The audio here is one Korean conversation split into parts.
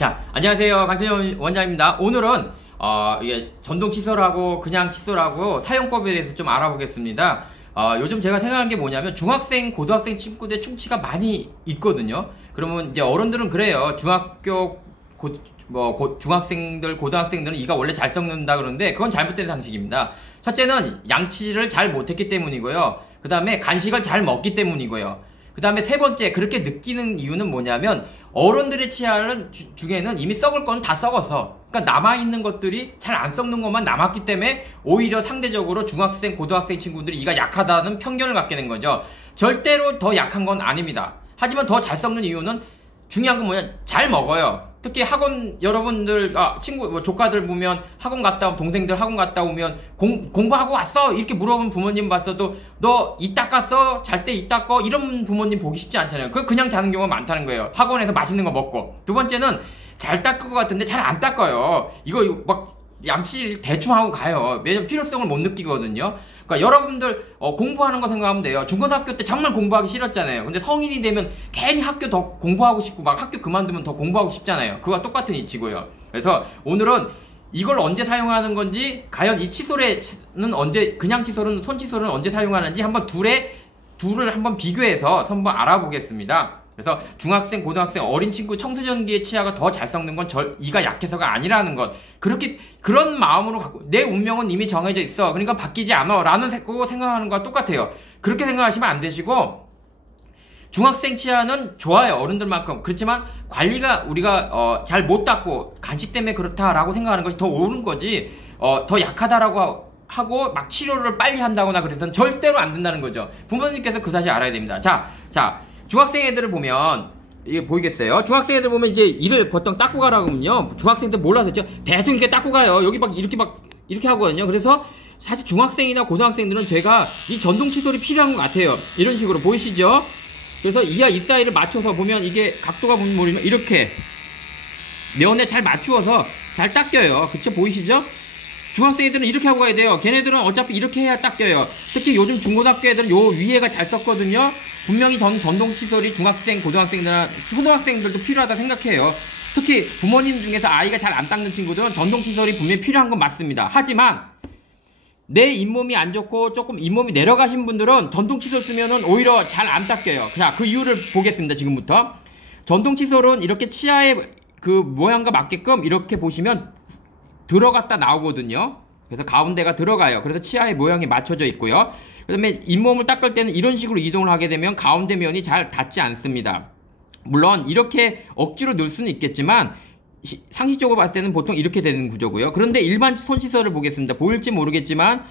자, 안녕하세요. 강찬현 원장입니다. 오늘은 이게 전동 칫솔하고 그냥 칫솔하고 사용법에 대해서 좀 알아보겠습니다. 요즘 제가 생각하는 게 뭐냐면 중학생, 고등학생 친구들 충치가 많이 있거든요. 그러면 이제 어른들은 그래요. 중학교, 중학생들, 고등학생들은 이가 원래 잘 썩는다 그러는데 그건 잘못된 상식입니다. 첫째는 양치질을 잘 못했기 때문이고요. 그 다음에 간식을 잘 먹기 때문이고요. 그 다음에 세 번째, 그렇게 느끼는 이유는 뭐냐면 어른들의 치아는 중에는 이미 썩을 건 다 썩어서, 그러니까 남아있는 것들이 잘 안 썩는 것만 남았기 때문에 오히려 상대적으로 중학생, 고등학생 친구들이 이가 약하다는 편견을 갖게 된 거죠. 절대로 더 약한 건 아닙니다. 하지만 더 잘 썩는 이유는 중요한 건 뭐냐, 잘 먹어요. 특히 학원 여러분들, 친구, 조카들 보면 학원 갔다 오면, 동생들 학원 갔다 오면 공부하고 왔어? 이렇게 물어본 부모님 봤어도 너 이 닦았어? 잘 때 이 닦어? 이런 부모님 보기 쉽지 않잖아요. 그냥 자는 경우가 많다는 거예요. 학원에서 맛있는 거 먹고. 두 번째는 잘 닦을 것 같은데 잘 안 닦아요. 이거 막 양치질 대충 하고 가요. 왜냐면 필요성을 못 느끼거든요. 그러니까 여러분들 공부하는 거 생각하면 돼요. 중고등학교 때 정말 공부하기 싫었잖아요. 근데 성인이 되면 괜히 학교 더 공부하고 싶고 막 학교 그만두면 더 공부하고 싶잖아요. 그거와 똑같은 이치고요. 그래서 오늘은 이걸 언제 사용하는 건지, 과연 이 칫솔에는 언제, 그냥 칫솔은, 손 칫솔은 언제 사용하는지 한번 둘을 한번 비교해서 한번 알아보겠습니다. 그래서 중학생, 고등학생, 어린 친구, 청소년기의 치아가 더 잘 썩는 건 이가 약해서가 아니라는 것. 그런 마음으로 갖고, 내 운명은 이미 정해져 있어. 그러니까 바뀌지 않아. 라는 생각하는 거와 똑같아요. 그렇게 생각하시면 안 되시고, 중학생 치아는 좋아요. 어른들만큼. 그렇지만 관리가 우리가 잘 못 닦고 간식 때문에 그렇다라고 생각하는 것이 더 옳은 거지, 더 약하다라고 하고 막 치료를 빨리 한다거나 그래서는 절대로 안 된다는 거죠. 부모님께서 그 사실 알아야 됩니다. 자, 중학생 애들을 보면, 이게 보이겠어요? 중학생 애들 보면 이제 이를 보통 닦고 가라고 하면요. 중학생들 몰라서 했죠. 대충 이렇게 닦고 가요. 여기 이렇게 하거든요. 그래서 사실 중학생이나 고등학생들은 제가 이 전동 칫솔이 필요한 것 같아요. 이런 식으로 보이시죠? 그래서 이하 이 사이를 맞춰서 보면 이게 각도가 보면 모르면 이렇게 면에 잘 맞추어서 잘 닦여요. 그쵸? 보이시죠? 중학생 애들은 이렇게 하고 가야 돼요. 걔네들은 어차피 이렇게 해야 닦여요. 특히 요즘 중고등학교 애들은 요 위에가 잘 썼거든요. 분명히 전동 칫솔이 중학생, 고등학생이나 초등학생들도 필요하다 생각해요. 특히 부모님 중에서 아이가 잘 안 닦는 친구들은 전동 칫솔이 분명히 필요한 건 맞습니다. 하지만 내 잇몸이 안 좋고 조금 잇몸이 내려가신 분들은 전동 칫솔 쓰면은 오히려 잘 안 닦여요. 자, 그 이유를 보겠습니다. 지금부터. 전동 칫솔은 이렇게 치아의 그 모양과 맞게끔 이렇게 보시면 들어갔다 나오거든요. 그래서 가운데가 들어가요. 그래서 치아의 모양이 맞춰져 있고요. 그 다음에 잇몸을 닦을 때는 이런 식으로 이동을 하게 되면 가운데 면이 잘 닿지 않습니다. 물론 이렇게 억지로 넣을 수는 있겠지만 상식적으로 봤을 때는 보통 이렇게 되는 구조고요. 그런데 일반 손 칫솔을 보겠습니다. 보일지 모르겠지만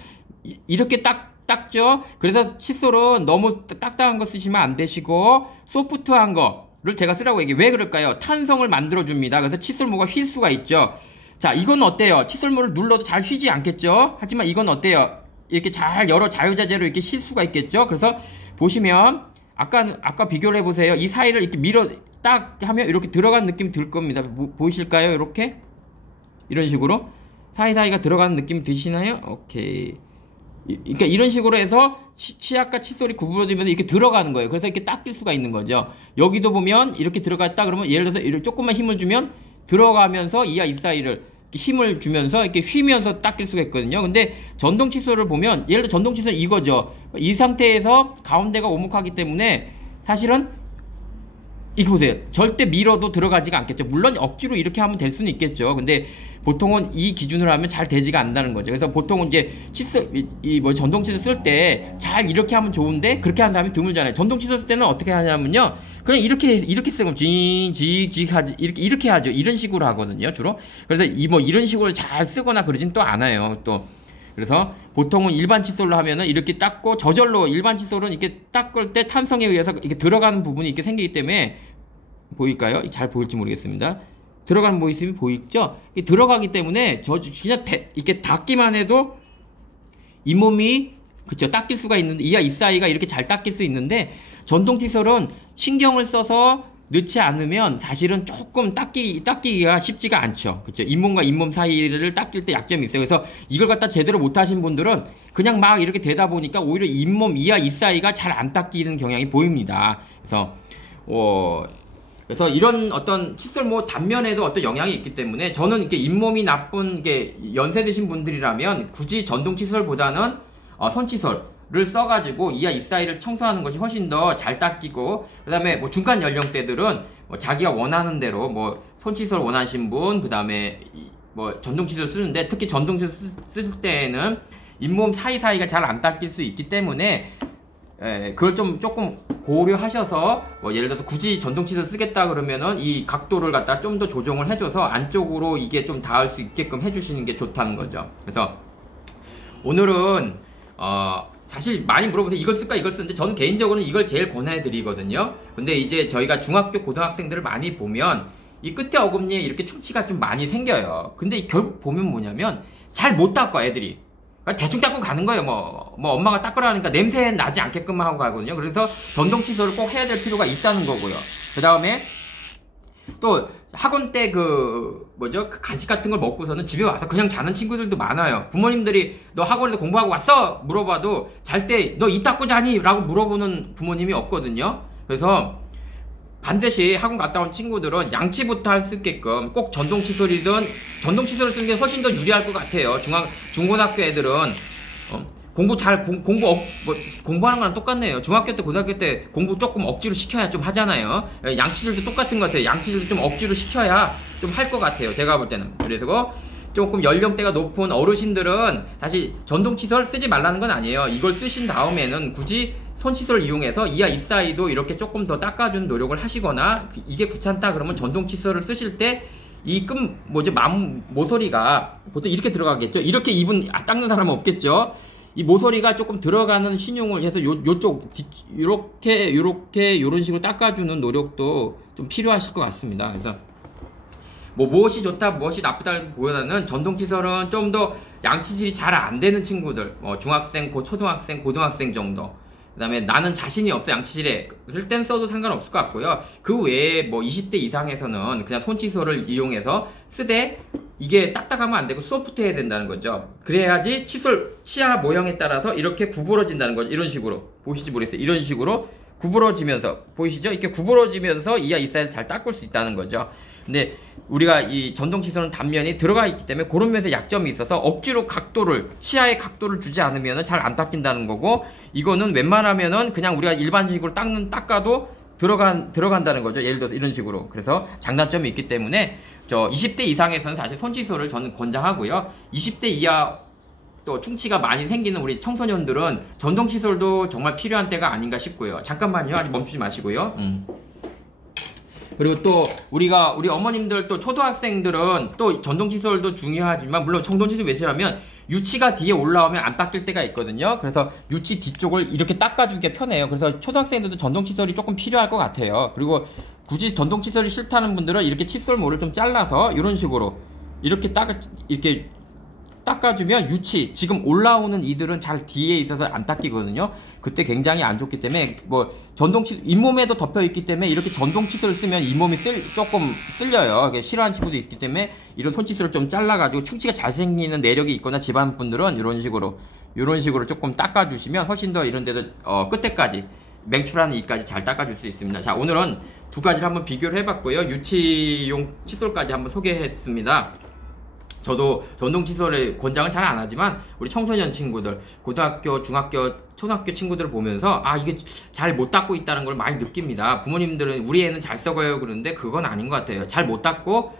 이렇게 닦죠. 그래서 칫솔은 너무 딱딱한 거 쓰시면 안 되시고 소프트한 거를 제가 쓰라고 얘기해요. 왜 그럴까요? 탄성을 만들어 줍니다. 그래서 칫솔모가 휠 수가 있죠. 자, 이건 어때요? 칫솔모를 눌러도 잘 휘지 않겠죠? 하지만 이건 어때요? 이렇게 잘 여러 자유자재로 이렇게 쉴 수가 있겠죠? 그래서 보시면 아까 비교를 해보세요. 이 사이를 이렇게 밀어 딱 하면 이렇게 들어간 느낌이 들 겁니다. 보이실까요? 이렇게? 이런 식으로 사이사이가 들어가는 느낌이 드시나요? 오케이. 그러니까 이런 식으로 해서 치약과 칫솔이 구부러지면서 이렇게 들어가는 거예요. 그래서 이렇게 닦일 수가 있는 거죠. 여기도 보면 이렇게 들어갔다 그러면 예를 들어서 이렇게 조금만 힘을 주면 들어가면서 이하 이 사이를 힘을 주면서 이렇게 휘면서 닦일 수가 있거든요. 근데 전동 칫솔을 보면 예를 들어 전동 칫솔 이거죠. 이 상태에서 가운데가 오목하기 때문에 사실은 이거 보세요. 절대 밀어도 들어가지가 않겠죠. 물론 억지로 이렇게 하면 될 수는 있겠죠. 근데 보통은 이 기준으로 하면 잘 되지가 않는다는 거죠. 그래서 보통은 이제 칫솔, 전동 칫솔 쓸 때 잘 이렇게 하면 좋은데 그렇게 하는 사람이 드물잖아요. 전동 칫솔 쓸 때는 어떻게 하냐면요. 그냥 이렇게 쓰면 하지. 이렇게 하죠. 이런 식으로 하거든요. 주로. 그래서 이런 식으로 잘 쓰거나 그러진 또 않아요. 또. 그래서 보통은 일반 칫솔로 하면은 이렇게 닦고 저절로 일반 칫솔은 이렇게 닦을 때 탄성에 의해서 이렇게 들어가는 부분이 이렇게 생기기 때문에 보일까요? 잘 보일지 모르겠습니다. 들어가는 모습이 보이죠? 들어가기 때문에 그냥 이렇게 닿기만 해도 잇몸이 그쵸 닦일 수가 있는데 이하 이 사이가 이렇게 잘 닦일 수 있는데 전동 칫솔은 신경을 써서 넣지 않으면 사실은 조금 닦기가 쉽지가 않죠. 그쵸? 잇몸과 잇몸 사이를 닦일 때 약점이 있어요. 그래서 이걸 갖다 제대로 못하신 분들은 그냥 막 이렇게 되다 보니까 오히려 잇몸 이하 이 사이가 잘 안 닦이는 경향이 보입니다. 그래서 그래서 이런 어떤 칫솔 뭐 단면에도 어떤 영향이 있기 때문에 저는 이렇게 잇몸이 나쁜 게 연세 드신 분들이라면 굳이 전동 칫솔보다는 손 칫솔을 써가지고 이하 이 사이를 청소하는 것이 훨씬 더 잘 닦이고, 그 다음에 뭐 중간 연령대들은 뭐 자기가 원하는 대로 뭐 손 칫솔 원하신 분, 그 다음에 뭐 전동 칫솔 쓰는데, 특히 전동 칫솔 쓸 때에는 잇몸 사이사이가 잘 안 닦일 수 있기 때문에 그걸 좀 조금 고려하셔서 뭐 예를 들어서 굳이 전동 칫솔 쓰겠다 그러면은 이 각도를 갖다 좀 더 조정을 해줘서 안쪽으로 이게 좀 닿을 수 있게끔 해주시는 게 좋다는 거죠. 그래서 오늘은 사실 많이 물어보세요. 이걸 쓸까 이걸 쓰는데 저는 개인적으로는 이걸 제일 권해드리거든요. 근데 이제 저희가 중학교 고등학생들을 많이 보면 이 끝에 어금니에 이렇게 충치가 좀 많이 생겨요. 근데 결국 보면 뭐냐면 잘 못 닦아 애들이. 대충 닦고 가는 거예요. 뭐 엄마가 닦으라니까 냄새 나지 않게끔 하고 가거든요. 그래서 전동 칫솔을 꼭 해야 될 필요가 있다는 거고요. 그 다음에 또 학원 때 간식 같은 걸 먹고서는 집에 와서 그냥 자는 친구들도 많아요. 부모님들이 너 학원에서 공부하고 왔어? 물어봐도 잘 때 너 이 닦고 자니? 라고 물어보는 부모님이 없거든요. 그래서 반드시 학원 갔다 온 친구들은 양치부터 할 수 있게끔 꼭 전동 칫솔이든, 전동 칫솔을 쓰는 게 훨씬 더 유리할 것 같아요. 중고등학교 애들은 공부하는 거랑 똑같네요. 중학교 때 고등학교 때 공부 조금 억지로 시켜야 좀 하잖아요. 양치질도 똑같은 것 같아요. 양치질도 좀 억지로 시켜야 좀 할 것 같아요, 제가 볼 때는. 그래서 조금 연령대가 높은 어르신들은 사실 전동 칫솔 쓰지 말라는 건 아니에요. 이걸 쓰신 다음에는 굳이 손 칫솔을 이용해서 이하 이 사이도 이렇게 조금 더 닦아주는 노력을 하시거나, 이게 귀찮다 그러면 전동 칫솔을 쓰실 때 이 모서리가 보통 이렇게 들어가겠죠. 이렇게 입은 닦는 사람은 없겠죠. 이 모서리가 조금 들어가는 신용을 해서 요쪽 요렇게 요런 식으로 닦아주는 노력도 좀 필요하실 것 같습니다. 그래서 무엇이 좋다 무엇이 나쁘다보다는 전동 칫솔은 좀 더 양치질이 잘 안 되는 친구들, 중학생, 초등학생, 고등학생 정도, 그 다음에 나는 자신이 없어 양치질에, 그럴 땐 써도 상관없을 것 같고요. 그 외에 20대 이상에서는 그냥 손칫솔을 이용해서 쓰되 이게 딱딱하면 안 되고 소프트해야 된다는 거죠. 그래야지 칫솔 치아 모양에 따라서 이렇게 구부러진다는 거죠. 이런 식으로 보시지 모르겠어요. 이런 식으로 구부러지면서, 보이시죠? 이렇게 구부러지면서 이하 이 사이를 잘 닦을 수 있다는 거죠. 근데 우리가 이 전동 칫솔은 단면이 들어가 있기 때문에 그런 면에서 약점이 있어서 억지로 치아의 각도를 주지 않으면 잘 안 닦인다는 거고, 이거는 웬만하면은 그냥 우리가 일반식으로 닦아도 들어간다는 거죠. 예를 들어서 이런 식으로. 그래서 장단점이 있기 때문에 20대 이상에서는 사실 손칫솔을 저는 권장하고요. 20대 이하 또 충치가 많이 생기는 우리 청소년들은 전동 칫솔도 정말 필요한 때가 아닌가 싶고요. 잠깐만요. 아직 멈추지 마시고요. 그리고 또 우리 어머님들, 또 초등학생들은 또 전동 칫솔도 중요하지만, 물론 전동 칫솔 왜 쓰냐면 유치가 뒤에 올라오면 안 닦일 때가 있거든요. 그래서 유치 뒤쪽을 이렇게 닦아주기가 편해요. 그래서 초등학생들도 전동 칫솔이 조금 필요할 것 같아요. 그리고 굳이 전동 칫솔이 싫다는 분들은 이렇게 칫솔모를 좀 잘라서 이런 식으로 이렇게 닦아주면 지금 올라오는 이들은 잘 뒤에 있어서 안 닦이거든요. 그때 굉장히 안 좋기 때문에 잇몸에도 덮여 있기 때문에 이렇게 전동 칫솔을 쓰면 잇몸이 조금 쓸려요. 싫어하는 친구도 있기 때문에 이런 손 칫솔을 좀 잘라가지고 충치가 잘 생기는 내력이 있거나 집안 분들은 이런 식으로 조금 닦아주시면 훨씬 더 이런 데도 끝에까지 맹출하는 이까지 잘 닦아줄 수 있습니다. 자, 오늘은 두 가지를 한번 비교를 해봤고요. 유치용 칫솔까지 한번 소개했습니다. 저도 전동 칫솔의 권장은 잘 안 하지만 우리 청소년 친구들, 고등학교, 중학교, 초등학교 친구들을 보면서 이게 잘 못 닦고 있다는 걸 많이 느낍니다. 부모님들은 우리 애는 잘 썩어요 그러는데 그건 아닌 것 같아요. 잘 못 닦고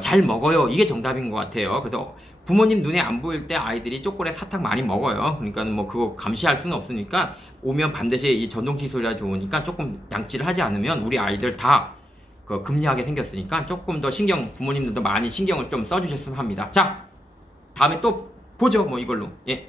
잘 먹어요. 이게 정답인 것 같아요. 그래서 부모님 눈에 안 보일 때 아이들이 초콜릿 사탕 많이 먹어요. 그러니까 그거 감시할 수는 없으니까 오면 반드시 이 전동 칫솔이라 좋으니까 조금 양치를 하지 않으면 우리 아이들 다 금리하게 생겼으니까 조금 더 부모님들도 많이 신경을 좀 써주셨으면 합니다. 자, 다음에 또 보죠. 이걸로. 예.